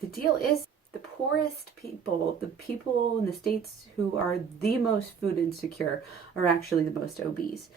the deal is the poorest people, the people in the states who are the most food insecure, are actually the most obese.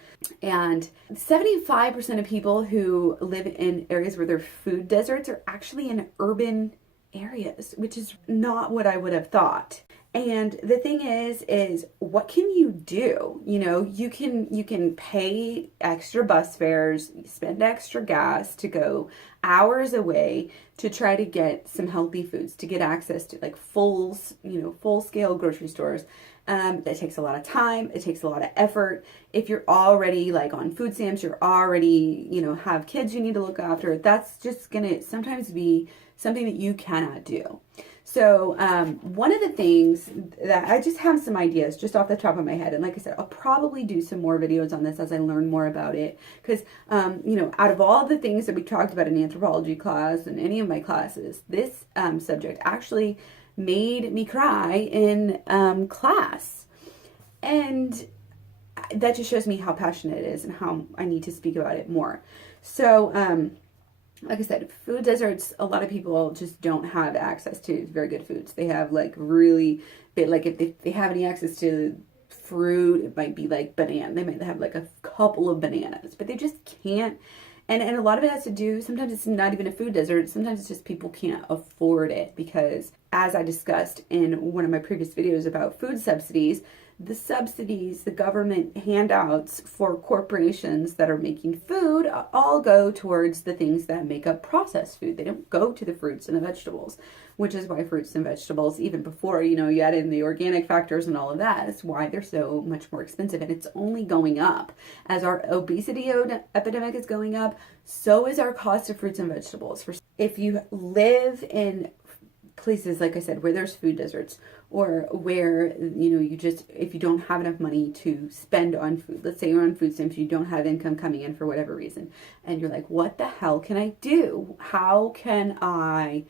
And 75% of people who live in areas where there are food deserts are actually in urban areas, which is not what I would have thought. And the thing is what can you do? You know, you can pay extra bus fares, spend extra gas to go hours away to try to get some healthy foods, to get access to like full scale grocery stores. That takes a lot of time. It takes a lot of effort. If you're already like on food stamps, you're already, have kids you need to look after. That's just gonna sometimes be something that you cannot do. So one of the things that I just have some ideas just off the top of my head, and like I said, I'll probably do some more videos on this as I learn more about it, because out of all the things that we talked about in anthropology class and any of my classes, this subject actually made me cry in class, and that just shows me how passionate it is and how I need to speak about it more. So like I said, food deserts, a lot of people just don't have access to very good foods. They have like if they have any access to fruit, it might be like banana. They might have like a couple of bananas, but they just can't. And a lot of it has to do, sometimes it's not even a food desert. Sometimes it's just people can't afford it because, as I discussed in one of my previous videos about food subsidies, the government handouts for corporations that are making food all go towards the things that make up processed food. They don't go to the fruits and the vegetables, which is why fruits and vegetables, even before, you add in the organic factors and all of that, is why they're so much more expensive. And it's only going up. As our obesity epidemic is going up, so is our cost of fruits and vegetables. If you live in places, like I said, where there's food deserts, or where, if you don't have enough money to spend on food, let's say you're on food stamps, you don't have income coming in for whatever reason, and you're like, what the hell can I do? How can I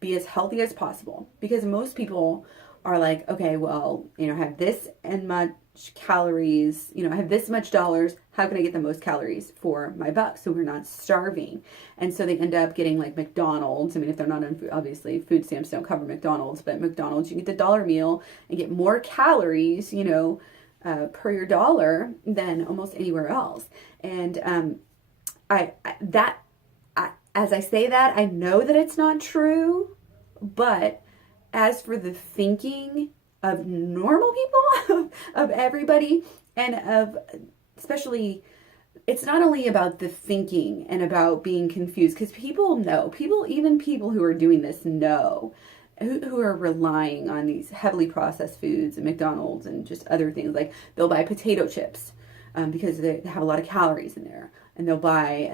be as healthy as possible? Because most people are like, okay, well, I have this and much calories, I have this much dollars, how can I get the most calories for my buck so we're not starving? And so they end up getting like McDonald's. I mean, if they're not on food, obviously food stamps don't cover McDonald's, but McDonald's, you get the dollar meal and get more calories, per your dollar than almost anywhere else. And as I say that, I know that it's not true, but as for the thinking of normal people, of everybody, and of especially, it's not only about the thinking and about being confused, because even people who are doing this know, who are relying on these heavily processed foods and McDonald's and just other things. Like they'll buy potato chips because they have a lot of calories in there, and they'll buy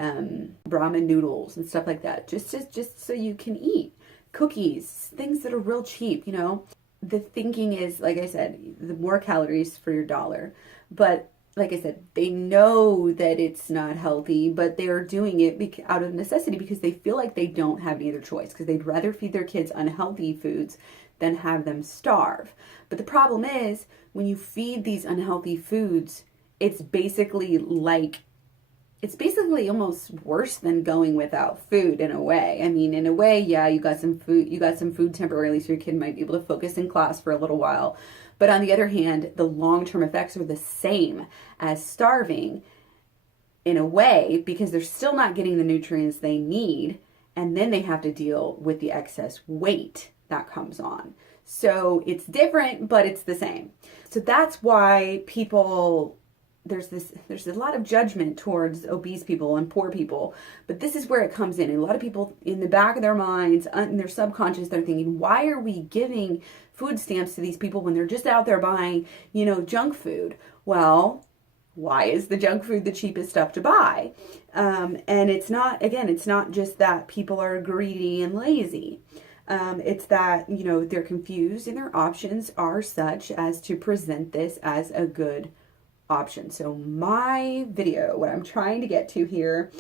ramen noodles and stuff like that just so you can eat. Cookies, things that are real cheap, The thinking is, like I said, the more calories for your dollar. But like I said, they know that it's not healthy, but they're doing it out of necessity because they feel like they don't have any other choice, because they'd rather feed their kids unhealthy foods than have them starve. But the problem is, when you feed these unhealthy foods, it's basically almost worse than going without food in a way. I mean, in a way, yeah, you got some food temporarily so your kid might be able to focus in class for a little while. But on the other hand, the long-term effects are the same as starving in a way, because they're still not getting the nutrients they need, and then they have to deal with the excess weight that comes on. So it's different, but it's the same. So that's why there's a lot of judgment towards obese people and poor people, but this is where it comes in. And a lot of people, in the back of their minds, in their subconscious, they're thinking, why are we giving food stamps to these people when they're just out there buying, junk food? Well, why is the junk food the cheapest stuff to buy? And it's not just that people are greedy and lazy. It's that, they're confused and their options are such as to present this as a good option. So my video, what I'm trying to get to here